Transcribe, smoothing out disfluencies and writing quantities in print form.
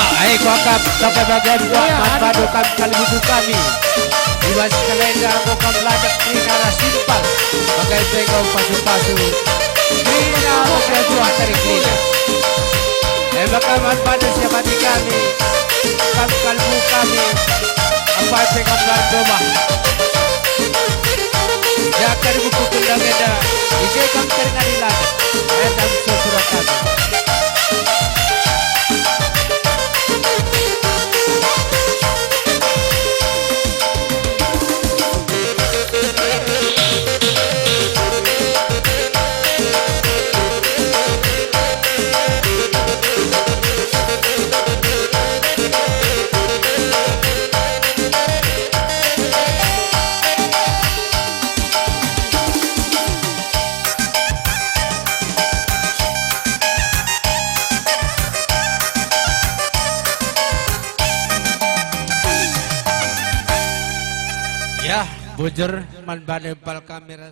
Baik, wakaf sampai bagian buat padukan kali buku kami. Iwan kalenda bukan belajar krina simpang. Pakai pegau pasu-pasu. Krina pakai buah dari krina. Bakal pada siapa di kami. Kalbu kami. Apa pegang buat domba. Jakar buku kundang eda. Ije kam keringan ilan. Dan surat kami. Ya, bujur man banempal kamera.